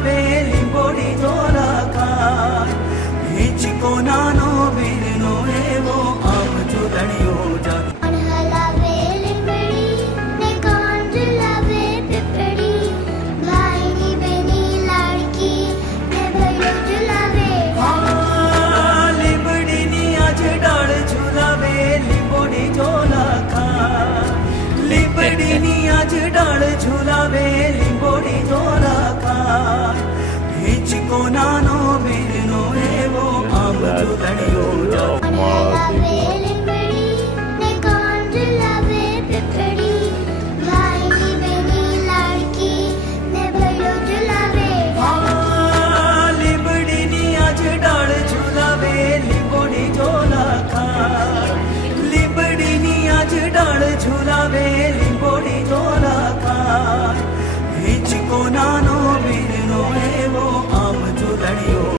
ઝુલાવે લીંબોડી ઝોલા ખાય હિંચકો નાનો વીરનો એવો આમ ઝૂલણિયો જાય હલાવે લીંબડી ને કોણ ઝુલાવે પીપળી ભાઈની બેની લાડકી ને ભૈલો ઝુલાવે લીંબડીની આજ ડાળ ઝુલાવે લીંબોડી ઝોલા ખાય લીંબડીની આજ ડાળ ઝુલાવે લીંબોડી ઝોલા ખાય હિંચકો નાનો વીરનો એવો આમ ઝૂલણિયો જાય હલાવે લીંબડી ને કોણ ઝુલાવે પીપળી ભાઈની બેની લાડકી ને ભૈલો ઝુલાવે લીંબડીની આજ ડાળ ઝુલાવે લીંબોડી ઝોલા ખાય લીંબડીની આજ ડાળ ઝુલાવે